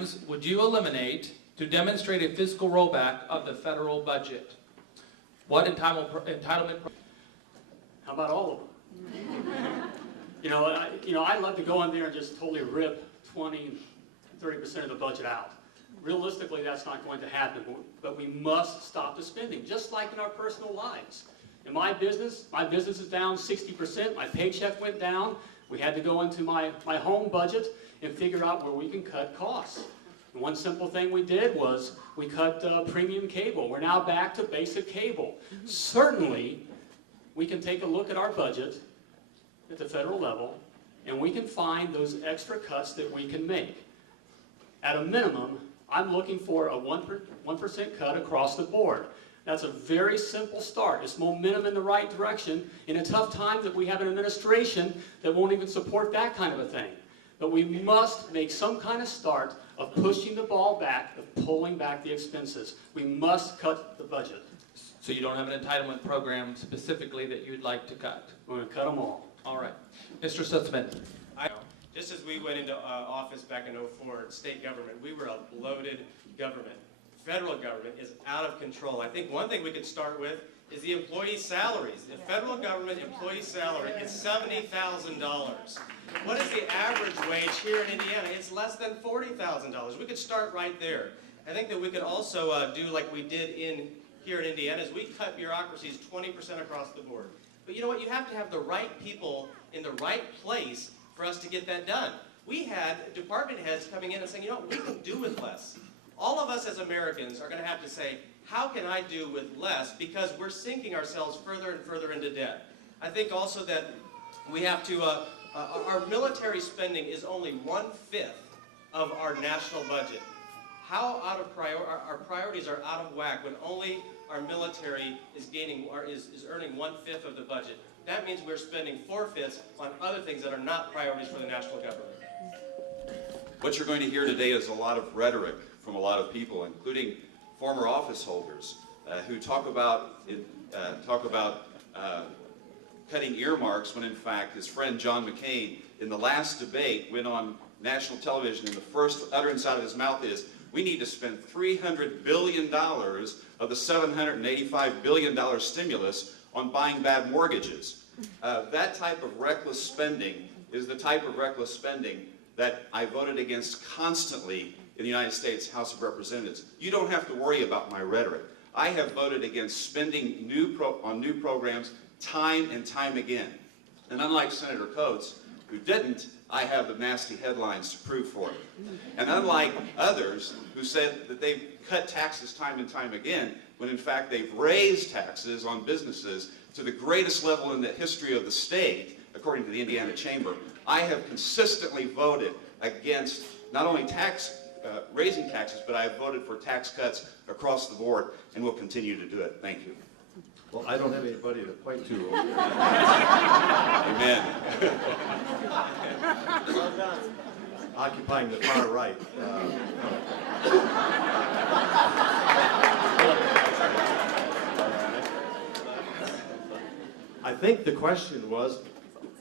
programs would you eliminate to demonstrate a fiscal rollback of the federal budget? What entitlement? How about all of them? I'd love to go in there and just totally rip 20, 30% of the budget out. Realistically, that's not going to happen, but we must stop the spending, just like in our personal lives. In my business is down 60%, my paycheck went down. We had to go into my home budget and figure out where we can cut costs. And one simple thing we did was we cut premium cable. We're now back to basic cable. Certainly, we can take a look at our budget at the federal level, and we can find those extra cuts that we can make. At a minimum, I'm looking for a 1% cut across the board. That's a very simple start. It's momentum in the right direction in a tough time that we have an administration that won't even support that kind of a thing. But we must make some kind of start of pushing the ball back, of pulling back the expenses. We must cut the budget. So you don't have an entitlement program specifically that you'd like to cut? We're going to cut them all. All right. Mr. Sussman. Just as we went into office back in '04, state government, we were a bloated government. Federal government is out of control. I think one thing we could start with is the employee salaries. The federal government employee salary is $70,000. What is the average wage here in Indiana? It's less than $40,000. We could start right there. I think that we could also do like we did here in Indiana, is we cut bureaucracies 20% across the board. But you know what? You have to have the right people in the right place for us to get that done. We had department heads coming in and saying, you know what, we can do with less. All of us as Americans are going to have to say, how can I do with less? Because we're sinking ourselves further and further into debt. I think also that we have to, our military spending is only 1/5 of our national budget. How out of our priorities are out of whack when only our military is gaining or is earning 1/5 of the budget. That means we're spending 4/5 on other things that are not priorities for the national government. What you're going to hear today is a lot of rhetoric from a lot of people, including former office holders, who talk about cutting earmarks when in fact his friend John McCain in the last debate went on national television and the first utterance out of his mouth is, we need to spend $300 billion of the $785 billion stimulus on buying bad mortgages. That type of reckless spending is the type of reckless spending that I voted against constantly in the United States House of Representatives. You don't have to worry about my rhetoric. I have voted against spending on new programs time and time again. And unlike Senator Coates, who didn't, I have the nasty headlines to prove for it. And unlike others who said that they've cut taxes time and time again, when in fact they've raised taxes on businesses to the greatest level in the history of the state, according to the Indiana Chamber, I have consistently voted against not only raising taxes, but I have voted for tax cuts across the board and will continue to do it. Thank you. Well, I don't have anybody to point to. Amen. Occupying the far right. I think the question was,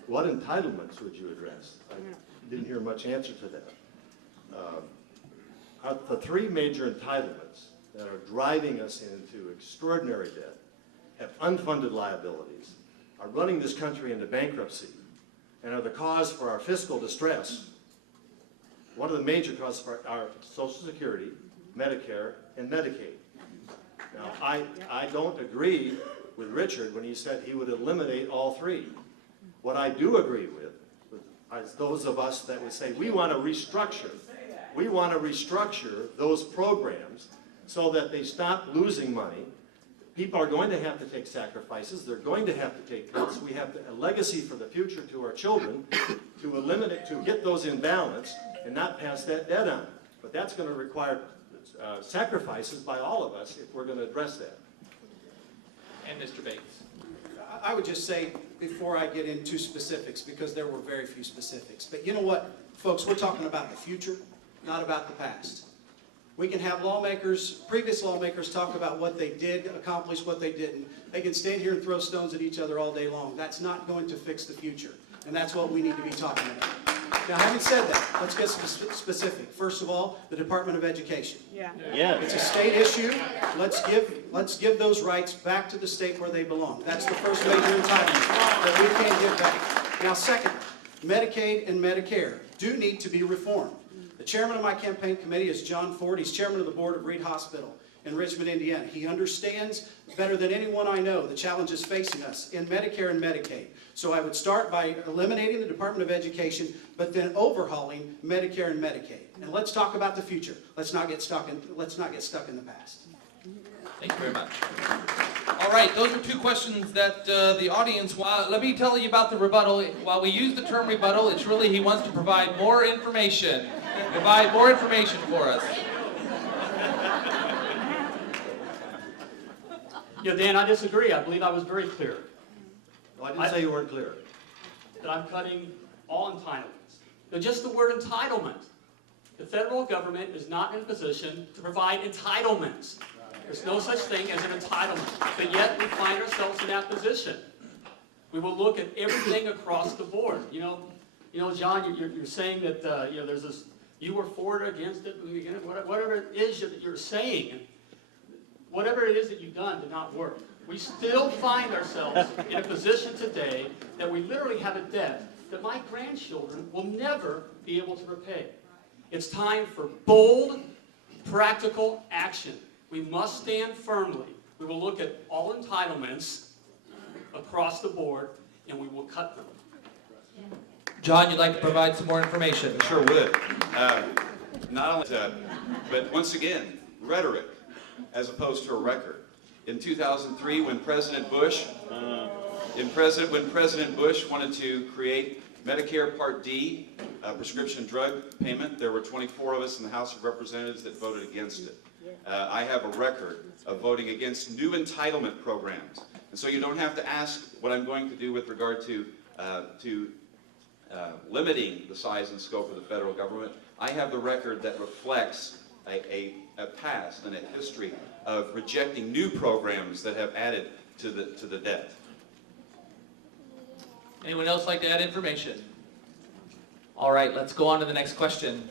what entitlements would you address? I didn't hear much answer to that. The three major entitlements that are driving us into extraordinary debt, have unfunded liabilities, are running this country into bankruptcy, and are the cause for our fiscal distress. One of the major causes for our Social Security, Medicare, and Medicaid. Now, I don't agree with Richard when he said he would eliminate all three. What I do agree with is those of us that would say we want to restructure. We want to restructure those programs so that they stop losing money. People are going to have to take sacrifices. They're going to have to take cuts. We have a legacy for the future to our children to eliminate, to get those in balance and not pass that debt on. But that's going to require sacrifices by all of us if we're going to address that. And Mr. Bates. I would just say, before I get into specifics, because there were very few specifics, but you know what, folks, we're talking about the future, not about the past. We can have lawmakers, previous lawmakers, talk about what they did, accomplish what they didn't. They can stand here and throw stones at each other all day long. That's not going to fix the future, and that's what we need to be talking about. Now, having said that, let's get specific. First of all, the Department of Education. Yeah. It's a state issue. Let's give those rights back to the state where they belong. That's the first major entitlement that we can't give back. Now, second, Medicaid and Medicare do need to be reformed. The chairman of my campaign committee is John Ford. He's chairman of the board of Reed Hospital in Richmond, Indiana. He understands better than anyone I know the challenges facing us in Medicare and Medicaid. So I would start by eliminating the Department of Education, but then overhauling Medicare and Medicaid. And let's talk about the future. Let's not get stuck in the past. Thank you very much. All right, those are two questions that the audience want. Let me tell you about the rebuttal. While we use the term rebuttal, it's really he wants to provide more information. Provide more information for us. Yeah, Dan, I disagree. I believe I was very clear No, I didn't say you weren't clear. that I'm cutting all entitlements. Now, just the word entitlement. The federal government is not in a position to provide entitlements. There's no such thing as an entitlement, but yet we find ourselves in that position. We will look at everything across the board. You know, John, you're saying that there's this. You were for it, against it, whatever it is that you're saying. Whatever it is that you've done did not work. We still find ourselves in a position today that we literally have a debt that my grandchildren will never be able to repay. It's time for bold, practical action. We must stand firmly. We will look at all entitlements across the board, and we will cut them. John, you'd like to provide some more information? I sure would. Not only that, but once again, rhetoric as opposed to a record. In 2003, when President Bush wanted to create Medicare Part D, prescription drug payment, there were 24 of us in the House of Representatives that voted against it. I have a record of voting against new entitlement programs. And so you don't have to ask what I'm going to do with regard to limiting the size and scope of the federal government. I have the record that reflects a past and a history of rejecting new programs that have added to the debt. Anyone else like to add information? All right, let's go on to the next question.